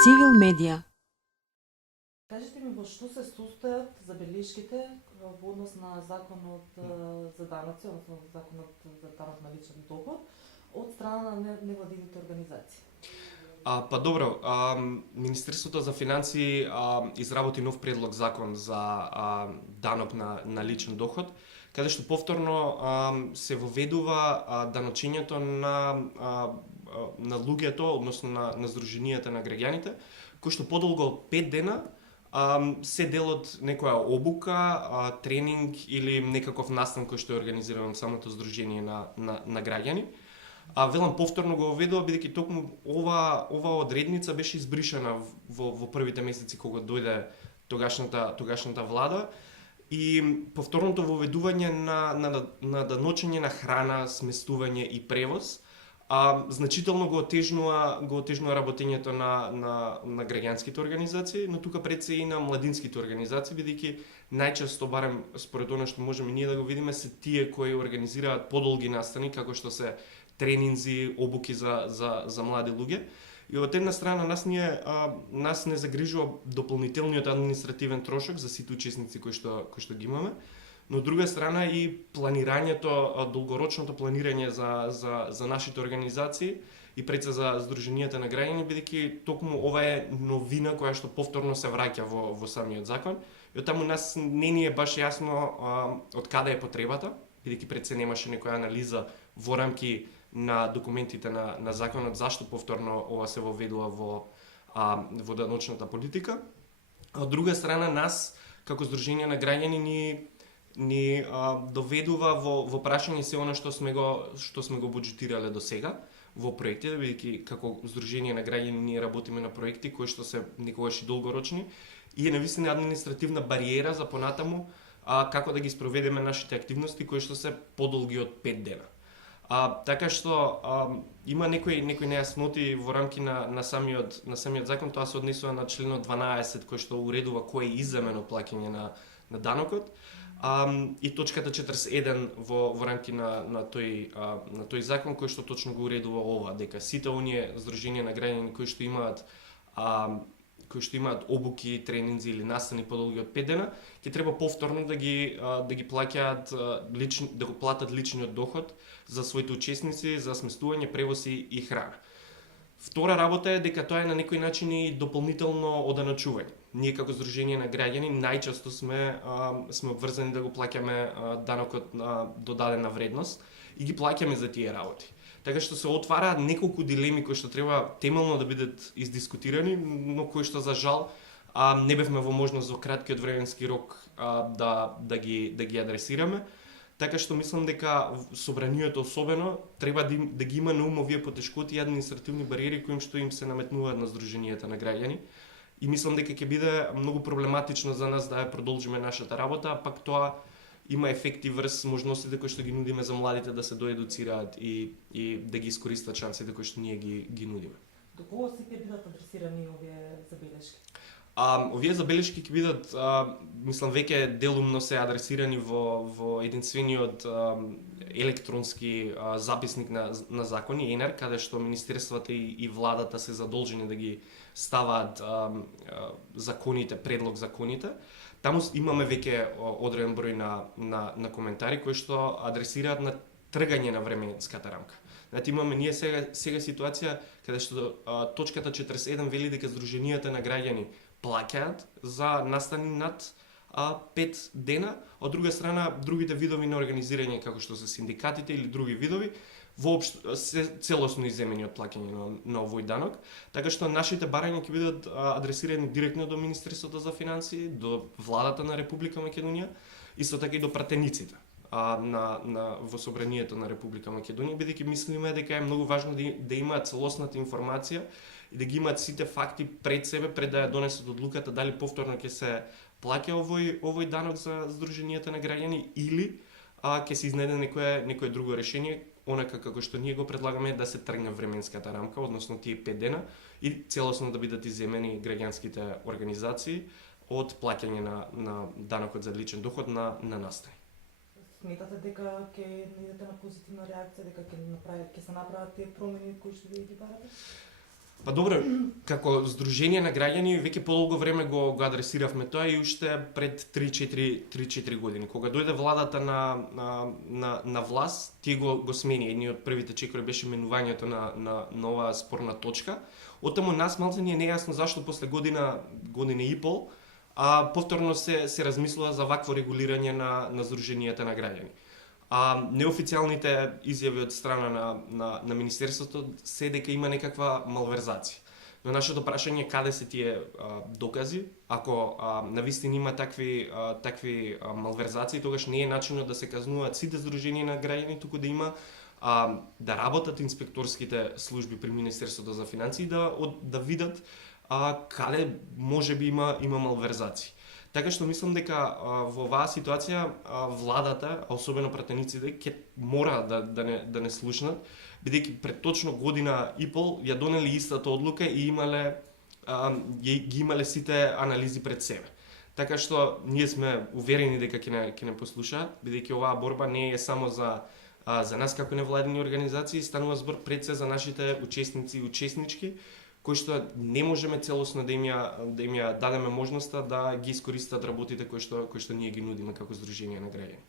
Цивил медија. Кажете ми во што се состојат забелешките во однос на законот за даноци, односно законот за данок на личен доход од страна на невладините организации? Па добро, Министерството за финансии изработи нов предлог закон за данок на личен доход, каде што повторно се воведува даночењето на луѓето, односно на здруженијата на граѓаните, кои што подолго од 5 дена се дел од некоја обука, тренинг или некаков настан кој што е организиран од самото здружение на граѓани. Велам повторно го воведува бидејќи токму ова одредница беше избришана во првите месеци кога дојде тогашната влада и повторното воведување на даночење на храна, сместување и превоз значително го отежнува работењето на граѓанските организации, но тука пред се и на младинските организации, бидејќи најчесто, барем според она што можеме ние да го видиме, се тие кои организираат подолги настани, како што се тренинзи, обуки за млади луѓе. И од една страна нас не загрижува дополнителниот административен трошок за сите учесници кои што ги имаме, но од друга страна и планирањето, долгорочното планирање за нашите организации и пред се за здруженијата на граѓани, бидејќи токму ова е новина која што повторно се враќа во самиот закон. И од таму нас не ни е баш јасно од каде е потребата, бидејќи пред се немаше некоја анализа во рамки на документите на законот зашто повторно ова се воведува во даночната политика. А од друга страна нас како здружение на граѓани ни доведува во прашање се она што сме го буџетирале до сега во проекти, бидејќи како здружение на граѓани ние работиме на проекти кои што се некогаш и долгорочни и е навистина административна бариера за понатаму како да ги спроведеме нашите активности кои што се подолги од 5 дена. Така што има некои нејасноти во рамки на самиот закон, тоа се однесува на членот 12 кој што уредува кој е изземено плаќање на данокот. И точката 41 во рамки на тој закон кој што точно го уредува ова, дека сите оние здруженија на граѓани кои што имаат обуки, тренинзи или настани подолги од 5 дена, ќе треба повторно да ги плаќаат да го платат личниот доход за своите учесници, за сместување, превоз и храна. Втора работа е дека тоа е на некој начин и дополнително оданачување. Ние како здружение на граѓани најчесто сме обврзани да го плаќаме данокот на додадена вредност и ги плаќаме за тие работи. Така што се отвараат неколку дилеми кои што треба темелно да бидат издискутирани, но кои што за жал не бевме во можност во краткиот временски рок да ги адресираме. Така што мислам дека собранието особено треба да ги има на ум овие потешкоти и административни бариери кои што им се наметнуваат на здруженијата на граѓани. И мислам дека ќе биде многу проблематично за нас да ја продолжиме нашата работа, а пак тоа има ефекти врз можностите кои што ги нудиме за младите да се доедуцираат и да ги искористат шансите кои што ние ги нудиме. До кого се ќе бидат адресирани овие забелешки? Овие забелешки ќе бидат, мислам, веќе делумно се адресирани во единствениот електронски записник на закони, ЕНЕР, каде што министерствата и владата се задолжени да ги ставаат законите, предлог законите. Таму имаме веќе одреден број на коментари кои што адресираат на тргање на временската рамка. Значи имаме ние сега ситуација каде што точката 41 вели дека здруженијата на граѓани плаќаат за настани над 5 дена, од друга страна другите видови на организирање како што се синдикатите или други видови воопшто се целосно изземени од плаќање на овој данок, така што нашите барања ќе бидат адресирани директно до Министерството за финансии, до владата на Република Македонија, исто така и до пратениците во собранието на Република Македонија, бидејќи мислиме дека е многу важно да имаат целосната информација и да ги имаат сите факти пред себе пред да ја донесат одлуката дали повторно ќе се плаќа овој данок за здруженијата на граѓани или ќе се изнајде некое друго решение, онака како што ние го предлагаме да се тргне временската рамка, односно тие 5 дена и целосно да бидат изземени граѓанските организации од плаќање на данокот за личен доход на настани. Сметате дека ќе наидете на позитивна реакција, дека ќе се направат тие промени кои што ви ги барате? Па добро, како Сдружение на граѓани веќе подолго време го адресиравме тоа и уште пред 3-4 години. Кога дојде владата на власт, тие го смени. Едни од првите чекори беше менувањето на нова спорна точка. Оттаму нас малце ни е нејасно зашто после година и пол, повторно се размислува за вакво регулирање на Сдруженијата на граѓани. Неофицијалните изјави од страна на Министерството се дека има некаква малверзација. Но нашето прашање е каде се тие докази? Ако навистина има такви малверзации, тогаш не е начинот да се казнуваат сите Сдруженија на граѓани, туку да има да работат инспекторските служби при Министерството за финансии да видат каде можеби има малверзации. Така што мислам дека во оваа ситуација владата, а особено пратениците, ќе мора да не слушнат, бидејќи пред точно година и пол ја донели истата одлука и ги имале сите анализи пред себе. Така што ние сме уверени дека ќе не послушаат, бидејќи оваа борба не е само за нас како невладени организации, станува збор пред се за нашите учесници и учеснички, кои што не можеме целосно да им ја дадеме можноста да ги искористат работите кои што ние ги нудиме како Сдружение на граѓани.